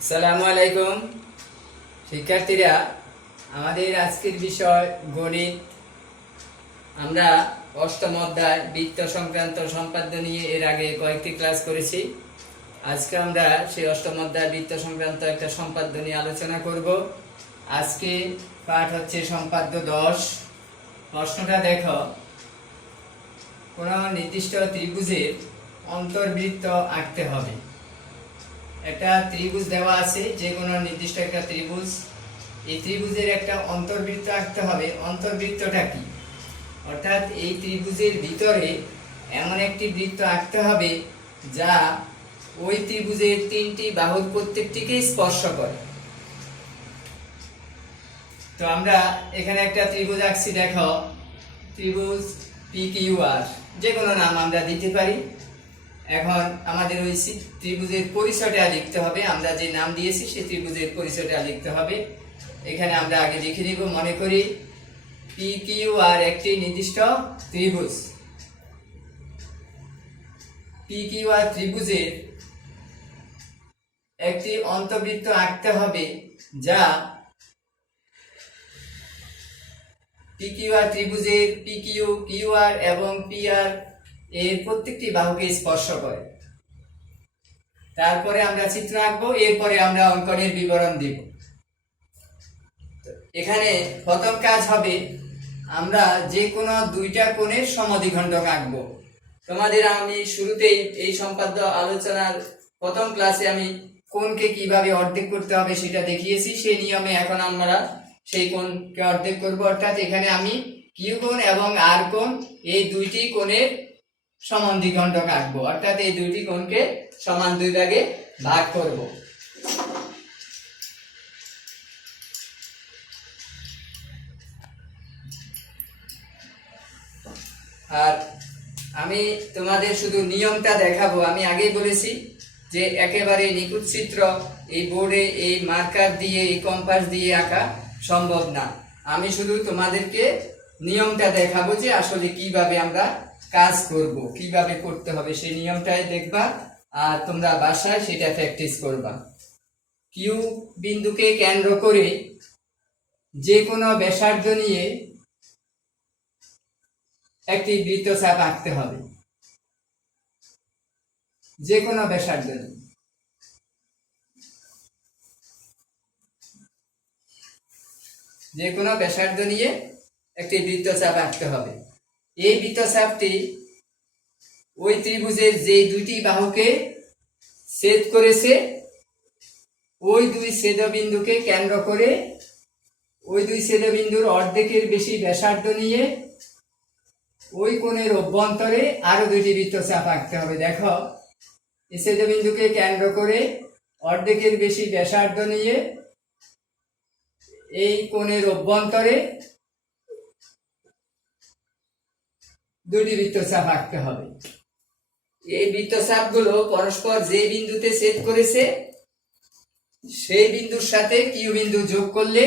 আসসালামু আলাইকুম শিক্ষার্থীরা, আমাদের আজকের বিষয় গণিত। আমরা অষ্টম অধ্যায় বৃত্ত সংক্রান্ত সম্পাদ্য নিয়ে এর আগে কয়েকটি ক্লাস করেছি। আজকে আমরা সেই অষ্টম অধ্যায় বৃত্ত সংক্রান্ত একটা সম্পাদ্য নিয়ে আলোচনা করব। আজকে পাঠ হচ্ছে সম্পাদ্য 10। প্রশ্নটা দেখো, কোন নির্দিষ্ট ত্রিভুজের অন্তর্বৃত্ত আঁকতে হবে। একটা ত্রিভুজ দেওয়া আছে, যে কোনো নির্দিষ্ট একটা ত্রিভুজ। এই ত্রিভুজের একটা অন্তর্বৃত্ত আঁকতে হবে। অন্তর্বৃত্তটা কি? অর্থাৎ এই ত্রিভুজের ভিতরে এমন একটি বৃত্ত আঁকতে হবে যা ওই ত্রিভুজের তিনটি বাহুর প্রত্যেকটিকে স্পর্শ করে। তো আমরা এখানে একটা ত্রিভুজ আঁকছি, দেখো, ত্রিভুজ PQR, যে কোনো নাম আমরা দিতে পারি। এখন আমাদের ওই ত্রিভুজের পরিচয়টা লিখতে হবে। আমরা যে নাম দিয়েছি সেই ত্রিভুজের পরিচয়টা লিখতে হবে। এখানে আমরা আগে লিখে নিব। মনে করি PQR একটি নির্দিষ্ট ত্রিভুজ। PQR ত্রিভুজের একটি অন্তর্বৃত্ত আঁকতে হবে যা PQR ত্রিভুজের PQ, QR এবং PR এর প্রত্যেকটি বাহুকে স্পর্শ করে। তারপরে আমরা চিত্র আঁকবো, এরপরে আমরা অঙ্কনের বিবরণ দিব। এখানে প্রথম কাজ হবে, আমরা যে কোনো দুইটা কোণের সমদ্বিখণ্ডক আঁকবো। তোমাদের আমি শুরুতেই এই সম্পাদ্য আলোচনার প্রথম ক্লাসে আমি কোণকে কিভাবে অর্ধেক করতে হবে সেটা দেখিয়েছি। সেই নিয়মে এখন আমরা সেই কোণকে অর্ধেক করব। অর্থাৎ এখানে আমি কিউ কোণ এবং আর কোণ, এই দুইটি কোণের সমদ্বিখণ্ডক আঁকবো। অর্থাৎ এই দুইটি কোণকে সমান দুই ভাগে ভাগ করব। আর আমি তোমাদের শুধু নিয়মটা দেখাবো। আমি আগেই বলেছি যে একেবারে নিখুঁত চিত্র এই বোর্ডে এই মার্কার দিয়ে, এই কম্পাস দিয়ে আঁকা সম্ভব না। আমি শুধু তোমাদেরকে নিয়মটা দেখাবো যে আসলে কিভাবে আমরা কাজ করব, কিভাবে করতে হবে সেই নিয়মটাই দেখবা, আর তোমরা বাসায় সেটা প্র্যাকটিস করবা। কিউ বিন্দুকে কেন্দ্র করে যে কোনো ব্যাসার্ধ নিয়ে একটি বৃত্তচাপ আঁকতে হবে। যে কোনো ব্যাসার্ধ নিয়ে, যে কোনো ব্যাসার্ধ নিয়ে একটি বৃত্তচাপ আঁকতে হবে। এই বৃত্তচাপটি ওই ত্রিভুজের যে দুইটি বাহুকে ছেদ করেছে ওই দুই ছেদবিন্দুকে কেন্দ্র করে ওই দুই ছেদবিন্দুর অর্ধেকের বেশি ব্যাসার্ধ নিয়ে ওই কোণের অভ্যন্তরে আরো দুইটি বৃত্তচাপ আঁকতে হবে। দেখো, এই ছেদবিন্দুকে কেন্দ্র করে অর্ধেকের বেশি ব্যাসার্ধ নিয়ে এই কোণের অভ্যন্তরে দুটি বৃত্তচাপ আঁকতে হবে। এই বৃত্তচাপগুলো পরস্পর যে বিন্দুতে ছেদ করেছে সেই বিন্দুর সাথে কিউ বিন্দু যোগ করলে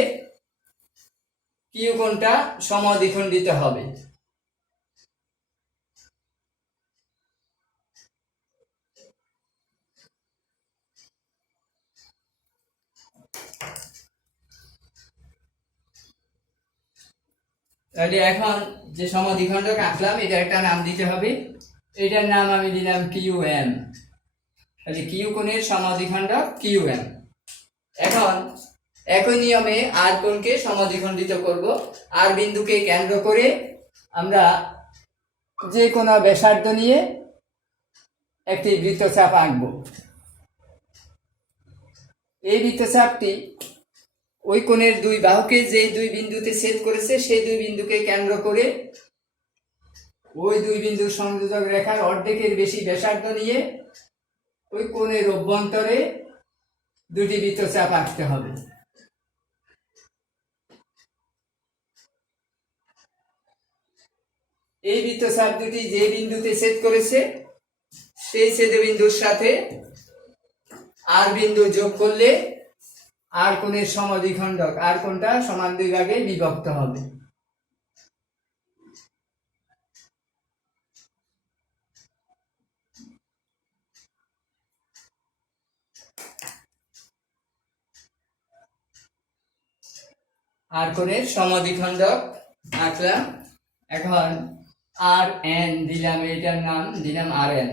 কিউ কোণটা সমদ্বিখণ্ডিত হবে। তাহলে এখন যে সমদ্বিখণ্ডক আঁকলাম এটা একটা নাম দিতে হবে। এটার নাম আমি দিলাম QM। তাহলে কিউ কোণের সমদ্বিখণ্ডক QM। এখন একই নিয়মে আর কোণকে সমদ্বিখণ্ডিত করব। আর বিন্দুকে কেন্দ্র করে আমরা যে কোনো ব্যাসার্ধ নিয়ে একটি বৃত্তচাপ আঁকব। এই বৃত্তচাপটি ওই কোণের দুই বাহুকে যে দুই বিন্দুতে ছেদ করেছে সেই দুই বিন্দুকে কেন্দ্র করে ওই দুই বিন্দুর সংযোজক রেখার অর্ধেকের বেশি ব্যাসার্ধ নিয়ে ওই কোণের অভ্যন্তরে দুটি বৃত্তচাপ আঁকতে হবে। এই বৃত্তচাপ দুটি যে বিন্দুতে ছেদ করেছে সেই ছেদবিন্দুর সাথে আর বিন্দু যোগ করলে আর কোণের সমদ্বিখণ্ডক আর কোণটা সমান দুই ভাগে বিভক্ত হবে। আর কোণের সমদ্বিখণ্ডক আঁকলাম। এখন আর এন দিলাম, এটার নাম দিলাম আর এন।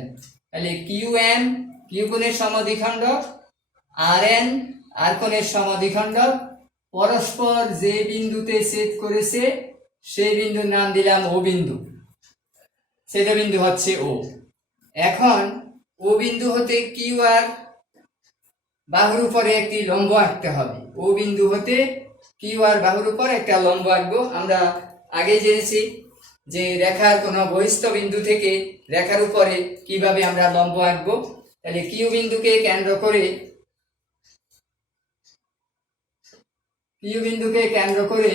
তাহলে কিউ এম কিউ কোণের সমদ্বিখণ্ডক, আর এন আর কোণের সমদ্বিখণ্ডক, পরস্পর যে বিন্দুতে ছেদ করেছে সেই বিন্দুর নাম দিলাম ও বিন্দু, ছেদবিন্দু হচ্ছে ও। এখন ও বিন্দু হতে কিউ আর বাহুর উপরে একটি লম্ব আঁকতে হবে। ও বিন্দু হতে কিউ আর বাহুর উপর একটা লম্ব আঁকবো। আমরা আগে জেনেছি যে রেখার কোনো বহিস্থ বিন্দু থেকে রেখার উপরে কিভাবে আমরা লম্ব আঁকবো। তাহলে কিউ বিন্দুকে কেন্দ্র করে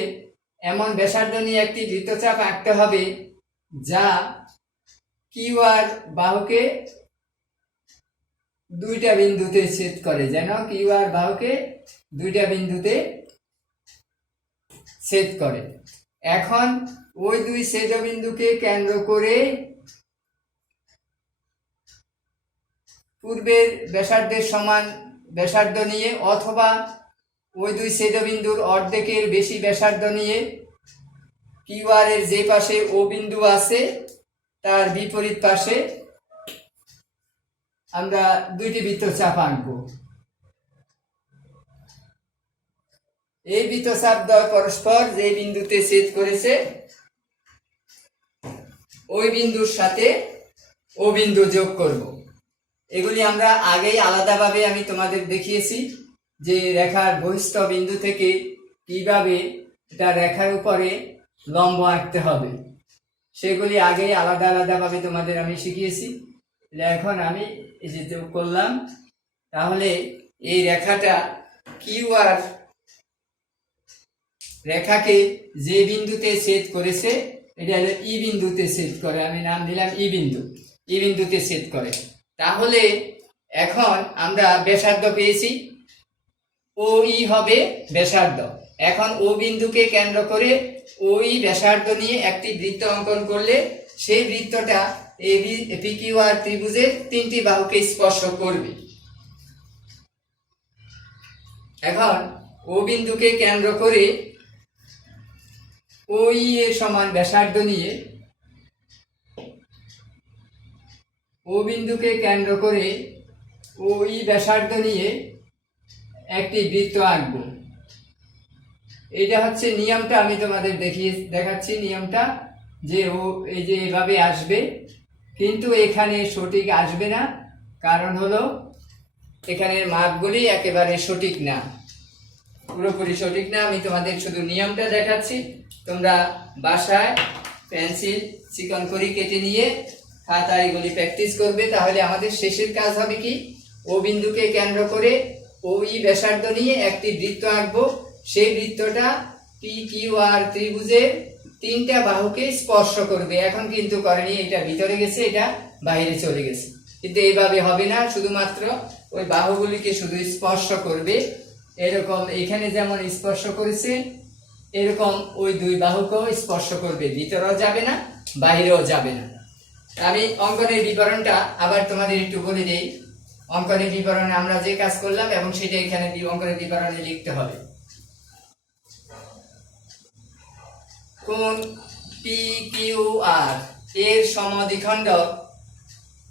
এমন ব্যাসার্ধ নিয়ে একটি বৃত্তচাপ আঁকতে হবে যা কিউ আর বাহুকে দুইটা বিন্দুতে ছেদ করে, যেন কিউ আর বাহুকে দুইটা বিন্দুতে ছেদ করে। এখন ওই দুই ছেদবিন্দুকে কেন্দ্র করে পূর্বের ব্যাসার্ধের সমান ব্যাসার্ধ নিয়ে অথবা ওই দুই ছেদবিন্দুর অর্ধেকের বেশি ব্যাসার্ধ নিয়ে কিউ আর এর যে পাশে ও বিন্দু আছে তার বিপরীত পাশে আমরা দুইটি বৃত্তচাপ আঁকবো। এই বৃত্তচাপ দ্বয় পরস্পর যে বিন্দুতে ছেদ করেছে ওই বিন্দুর সাথে ও বিন্দু যোগ করব। এগুলি আমরা আগেই আলাদাভাবে আমি তোমাদের দেখিয়েছি যে রেখার বহিস্থ বিন্দু থেকে কিভাবে এটা রেখার উপরে লম্ব আঁকতে হবে, সেগুলি আগেই আলাদাভাবে তোমাদের আমি শিখিয়েছি। এখন আমি এই যে যোগ করলাম। তাহলে এই রেখাটা কিউ আর রেখাকে যে বিন্দুতে ছেদ করেছে এটা হলো ই বিন্দুতে ছেদ করে, আমি নাম দিলাম ই বিন্দু, ই বিন্দুতে ছেদ করে। তাহলে এখন আমরা ব্যাসার্ধ পেয়েছি, ও ই হবে ব্যাসার্ধ। এখন ও বিন্দুকে কেন্দ্র করে ওই ব্যাসার্ধ নিয়ে একটি বৃত্ত অঙ্কন করলে সেই বৃত্তটা পি কিউ আর ত্রিভুজের তিনটি বাহুকে স্পর্শ করবে। এখন ও বিন্দুকে কেন্দ্র করে ওই এর সমান ব্যাসার্ধ নিয়ে ও বিন্দুকে কেন্দ্র করে ওই ব্যাসার্ধ নিয়ে একটি বৃত্ত আঁকবো। এটা হচ্ছে নিয়মটা, আমি তোমাদের দেখাচ্ছি নিয়মটা, যে ও এই যে এভাবে আসবে, কিন্তু এখানে সঠিক আসবে না। কারণ হলো এখানের মাপগুলি একেবারে সঠিক না, পুরোপুরি সঠিক না। আমি তোমাদের শুধু নিয়মটা দেখাচ্ছি, তোমরা বাসায় পেন্সিল চিকন করে কেটে নিয়ে খাতায় এগুলি প্র্যাকটিস করবে। তাহলে আমাদের শেষের কাজ হবে কি, ও বিন্দুকে কেন্দ্র করে ওই ব্যাসার্ধ নিয়ে একটি বৃত্ত আঁকবো। সেই বৃত্তটা পি কিউ আর ত্রিভুজের তিনটা বাহুকে স্পর্শ করবে। এখন কিন্তু করেনি, এটা ভিতরে গেছে, এটা বাইরে চলে গেছে, কিন্তু এইভাবে হবে না। শুধুমাত্র ওই বাহুগুলিকে শুধু স্পর্শ করবে, এরকম এখানে যেমন স্পর্শ করেছে এরকম ওই দুই বাহুকেও স্পর্শ করবে, ভিতরেও যাবে না বাইরেও যাবে না। আমি অঙ্কনের বিবরণটা আবার তোমাদের একটু বলে দিই। অঙ্কনের বিবরণে আমরা যে কাজ করলাম এবং সেটা এখানে অঙ্কনের বিবরণে লিখতে হবে। কোণ পি কিউ আর এর সমদ্বিখণ্ডক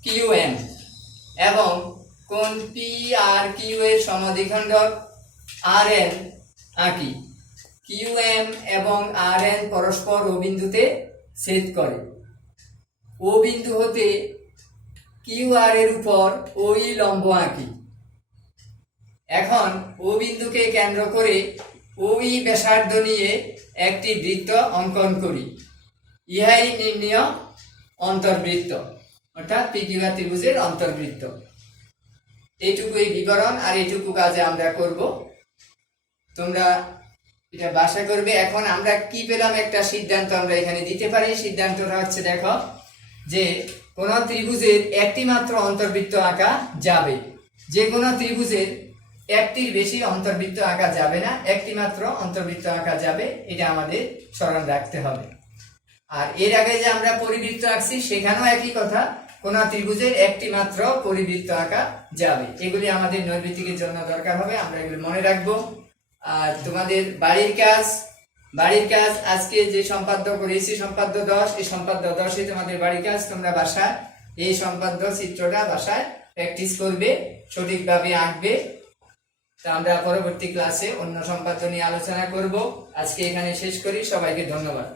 কিউ এম এবং কোণ পি আর কিউ এর সমদ্বিখণ্ডক আর এন আঁকি। কিউ এম এবং আর এন পরস্পর ও বিন্দুতে ছেদ করে। ও বিন্দু হতে কিউ আর এর উপর ওই লম্ব আঁকি। এখন ও বিন্দুকে কেন্দ্র করে ওই ব্যাসার্ধ নিয়ে একটি বৃত্ত অঙ্কন করি। ইহাই নির্ণীয় অন্তর্বৃত্ত, অর্থাৎ পি কিউ আর ত্রিভুজের অন্তর্বৃত্ত। এইটুকুই বিবরণ, আর এইটুকু কাজে আমরা করব, তোমরা এটা বাসা করবে। এখন আমরা কি পেলাম, একটা সিদ্ধান্ত আমরা এখানে দিতে পারি। সিদ্ধান্তটা হচ্ছে, দেখো, যে কোন ত্রিভুজের একটি মাত্র অন্তর্বৃত্ত আঁকা যাবে। যে কোনো ত্রিভুজের একটির বেশি অন্তর্বৃত্ত আঁকা যাবে না, একটি মাত্র অন্তর্বৃত্ত আঁকা যাবে, এটা আমাদের স্মরণ রাখতে হবে। আর এর আগে যে আমরা পরিবৃত্ত আঁকছি সেখানেও একই কথা, কোন ত্রিভুজের একটি মাত্র পরিবৃত্ত আঁকা যাবে। এগুলি আমাদের নৈর্বৃত্তিকের জন্য দরকার হবে, আমরা এগুলি মনে রাখবো। আর তোমাদের বাড়ির কাজ বাড়ির কাজ আজকে যে সম্পাদ্য করেছি সম্পাদ্য 10, এই সম্পাদ্য 10 তোমাদের বাড়ির কাজ। তোমরা বাসায় এই সম্পাদ্য চিত্রটা বাসায় প্র্যাকটিস করবে, সঠিকভাবে আঁকবে। তা আমরা পরবর্তী ক্লাসে অন্য সম্পাদ্য নিয়ে আলোচনা করব। আজকে এখানে শেষ করি। সবাইকে ধন্যবাদ।